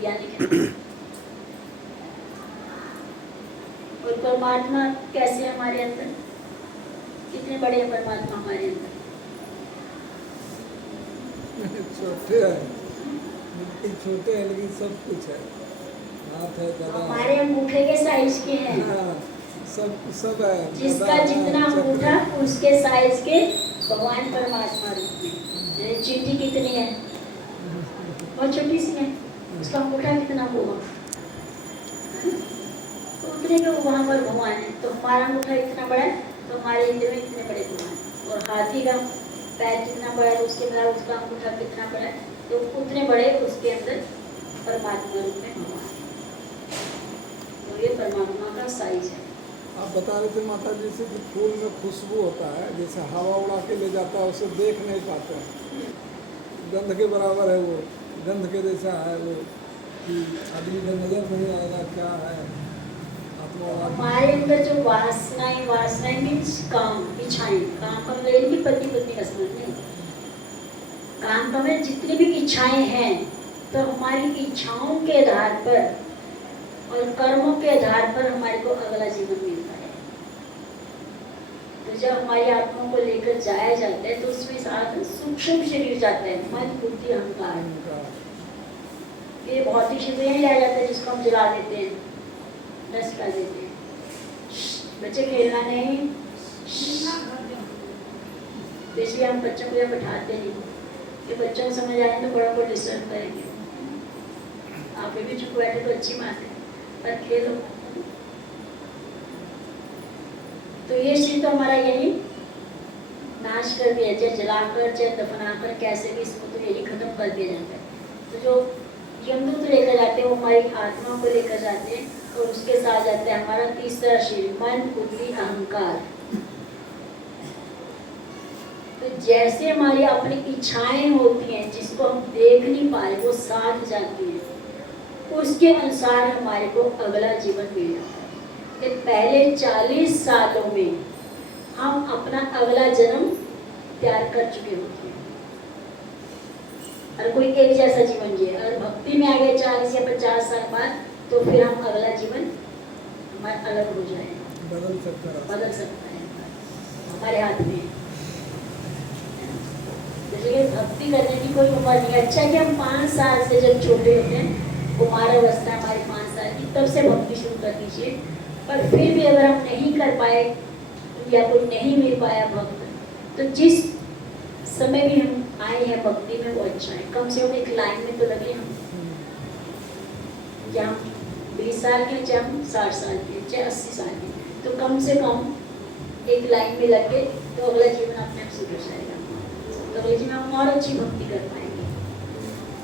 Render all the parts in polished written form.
वैज्ञानिक है। और परमात्मा कैसे है हमारे अंदर, कितने बड़े हैं परमात्मा हमारे अंदर? छोटे हैं, बिल्कुल छोटे हैं, लेकिन सब कुछ है। हाथ है, गदा हमारे अंगूठे के साइज के हैं। हाँ, सब है। जिसका जितना अंगूठा उसके साइज के भगवान परमात्मा रूप में। जैसे चींटी कितनी है, बहुत छोटी सी है, उसका अंगूठा कितना होगा, तो उतने के वहाँ पर भगवान है। तो हमारा अंगूठा इतना बड़ा है, तो हमारे इंद्र में इतने बड़े भगवान। और हाथी का पैर कितना बड़ा है, उसके अंदर उसका अंगूठा कितना बड़ा है, तो उतने बड़े उसके अंदर परमात्मा रूप में भगवान। तो ये परमात्मा का साइज है। आप बता रहे थे माता जी से कि फूल में खुशबू होता है, जैसे हवा उड़ा के ले जाता है, उसे देख नहीं पाते हैं, गंध के बराबर है वो, गंध के जैसा है वो, कि आदमी का नजर नहीं आएगा क्या है आत्मा। हमारे अंदर जो वासनाएं मीन्स काम, इच्छाएं, काम का मतलब कि पति पत्नी का संबंध नहीं, काम का मतलब जितनी भी इच्छाएं हैं, तो हमारी इच्छाओं के आधार पर और कर्मों के आधार पर हमारे को अगला जीवन मिलता है। तो जब हमारी आत्मा को लेकर जाया जाता है, तो उसमें साथ सूक्ष्म शरीर जाता है, मन बुद्धि अहंकार। ये भौतिक शरीर नहीं लाया जाता है, जिसको हम जला देते हैं, नष्ट कर देते हैं। बच्चे खेलना नहीं, इसलिए हम बच्चों को यह बैठाते नहीं कि बच्चों को समझ आए तो बड़ा को डिस्टर्ब करेंगे। आप भी चुप बैठे तो अच्छी बात है, पर खेलो। तो ये चीज तो हमारा यही नाश कर दिया, चाहे जलाकर चाहे दफनाकर, कैसे भी इसको तो यही खत्म कर दिया जाता है। तो जो यमदूत लेकर जाते हैं वो हमारी आत्मा को लेकर जाते हैं, और उसके साथ जाता है हमारा तीसरा शरीर, मन बुद्धि अहंकार। तो जैसे हमारी अपनी इच्छाएं होती हैं, जिसको हम देख नहीं पा रहे, वो साथ जाती हैं, उसके अनुसार हमारे को अगला जीवन मिल जाता है। कि पहले 40 सालों में हम अपना अगला जन्म तैयार कर चुके होते हैं। और कोई एक जैसा जीवन जिए, और भक्ति में आ गए 40 या 50 साल बाद, तो फिर हम अगला जीवन हमारा अलग हो जाएगा, बदल सकता है, हमारे हाथ में। जैसे भक्ति करने की कोई उम्र नहीं। अच्छा कि हम 5 साल से जब छोटे होते हैं, कुमार अवस्था हमारी 5 साल की, तब से भक्ति शुरू कर दीजिए। पर फिर भी अगर हम नहीं कर पाए या कोई नहीं मिल पाया भक्त, तो जिस समय भी हम आए हैं भक्ति में, वो अच्छा है। कम से कम एक लाइन में तो लगे हम, या हम 20 साल के, चाहे हम 60 साल के, चाहे 80 साल के, तो कम से कम एक लाइन में लगे, तो अगला जीवन अपने आप सुधर जाएगा। तो अगले जीवन हम और अच्छी भक्ति कर पाएंगे।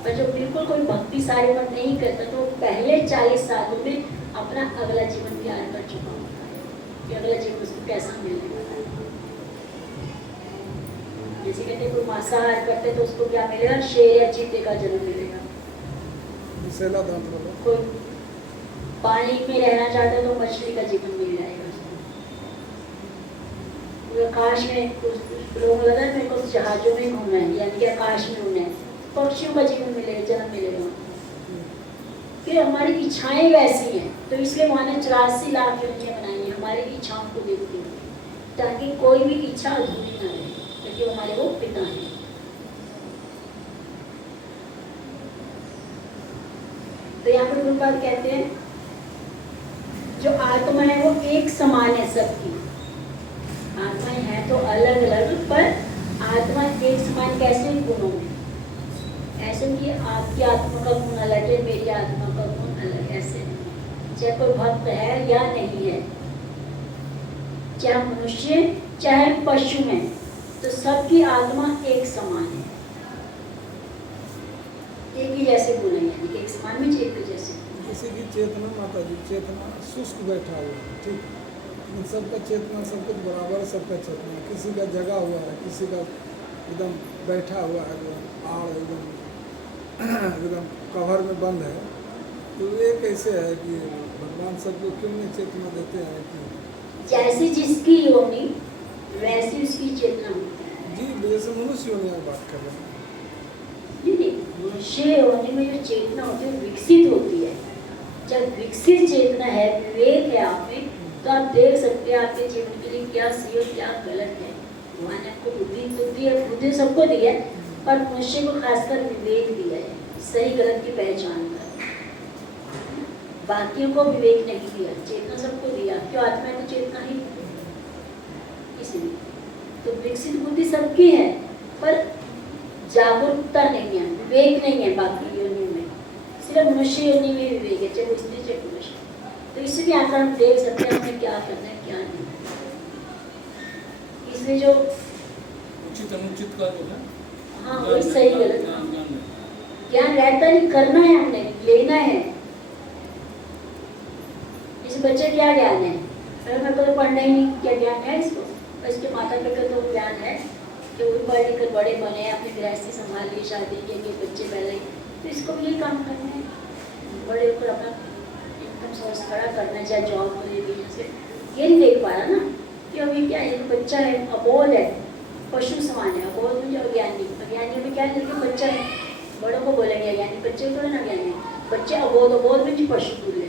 पर जो बिल्कुल कोई भक्ति सारी उम्र नहीं करता, तो पहले 40 सालों में अपना अगला जीवन तैयार कर चुका होता है कि अगला जीवन उसको कैसा मिलने वाला है। जैसे कहते कोई मांसाहार करते तो उसको क्या मिलेगा, शेर या चीते का जन्म मिलेगा। कोई पानी में रहना चाहता है तो मछली का जीवन मिल जाएगा उसको। आकाश में कुछ लोग लगा मेरे को जहाजों में घूमना है, यानी कि आकाश में घूमना है, पक्षियों का जीवन मिलेगा, जन्म मिलेगा। फिर हमारी इच्छाएं वैसी हैं, तो इसलिए वहाँ ने 84 लाख योनियां बनाई हैं हमारी इच्छाओं को देखते हुए, ताकि कोई भी इच्छा अधूरी ना रहे, क्योंकि हमारे वो पिता हैं। तो यहाँ पर गुरुपाद कहते हैं जो आत्मा है वो एक समान है सबकी। आत्माएं हैं तो अलग अलग, पर आत्मा एक समान कैसे? गुणों में। ऐसे कि आपकी आत्मा का गुण अलग है, मेरी आत्मा का गुण अलग, ऐसे नहीं। चाहे कोई भक्त है या नहीं है, चाहे मनुष्य चाहे पशु है, तो सबकी आत्मा एक समान है, एक ही जैसे गुण है, यानी एक समान में एक जैसे। किसी की चेतना माता जी, चेतना शुष्क बैठा हुआ है, ठीक, सबका चेतना सब कुछ बराबर है, सबका चेतना। किसी का जगा हुआ है, किसी का एकदम बैठा हुआ है, आड़ एकदम कवर में बंद है। तो ये कैसे है कि भगवान सबको क्यों नहीं चेतना देते हैं? कि जैसी जिसकी योनि वैसी उसकी चेतना होती है। जी, जैसे मनुष्य योनि की बात कर रहे हैं, नहीं, मनुष्य योनि में जो चेतना होती है विकसित जब विकसित चेतना है, विवेक है आप में, तो आप देख सकते हैं आपके जीवन के लिए क्या सही और क्या गलत है। भगवान ने आपको बुद्धि सबको दी है, पर मनुष्य को खासकर विवेक दिया है, सही गलत की पहचान कर। बाकियों को विवेक नहीं दिया, चेतना सबको दिया, क्यों आत्मा तो चेतना ही इसलिए। तो विकसित बुद्धि सबकी है, पर जागरूकता नहीं है, विवेक नहीं है बाकी योनि में, सिर्फ मनुष्य योनि में विवेक है, चाहे स्त्री चाहे पुरुष। तो इसलिए आकर हम देख सकते हैं हमें क्या करना है क्या नहीं। इसलिए जो उचित अनुचित का जो है, हाँ वही सही गलत ज्ञान रहता नहीं, करना है हमने, लेना है। इस बच्चे क्या ज्ञान है, अरे मेरे को तो पढ़ना ही नहीं, क्या ज्ञान है इसको? और इसके माता पिता तो ज्ञान है कि वो पढ़ लिख कर बड़े बने, अपनी गृहस्थी संभाल ली, शादी की, बच्चे पहले, तो इसको भी यही काम करना है, बड़े होकर अपना इनकम सोर्स खड़ा करना है, चाहे जॉब करे बिजनेस से। ये नहीं देख पा रहा ना कि अभी क्या एक बच्चा है, अबोध है, पशु समान है, अबोध में जो अज्ञानी, अज्ञानी में क्या है कि बच्चा है, बड़ों को बोलेंगे अज्ञानी, बच्चे को ना ज्ञानी, बच्चे अबोध में भी पशु बोले।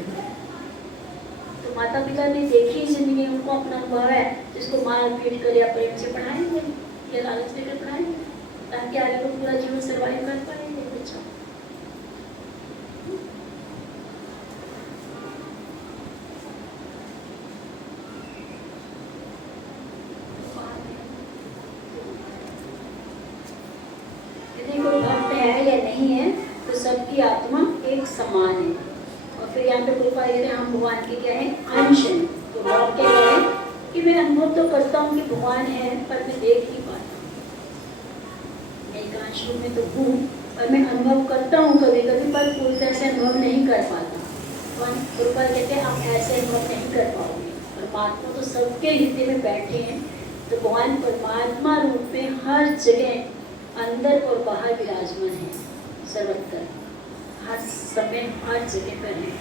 तो माता पिता ने देखी जिंदगी, उनको अपना अनुभव है, जिसको मार पीट कर या प्रेम से पढ़ाएंगे या लालच देकर पढ़ाएंगे, ताकि आगे को पूरा जीवन सर्वाइव कर पाएंगे बच्चा। यदि कोई भक्त है या नहीं है, तो सबकी आत्मा एक समान है। और फिर यहाँ पे कृपा ये हम भगवान के क्या है, अंश है। तो भक्त क्या है कि मैं अनुभव तो करता हूँ कि भगवान है, पर मैं देख नहीं पाता, मैं एक अंश रूप में तो हूँ, पर मैं अनुभव करता हूँ कभी कभी, पर पूरी तरह से अनुभव नहीं कर पाता। भगवान कृपा कहते हैं आप ऐसे अनुभव नहीं कर पाओगे। परमात्मा तो सबके हृदय में बैठे हैं, तो भगवान परमात्मा रूप में हर जगह अंदर और बाहर विराजमान है, सर्वत्र हर समय हर जगह पर है।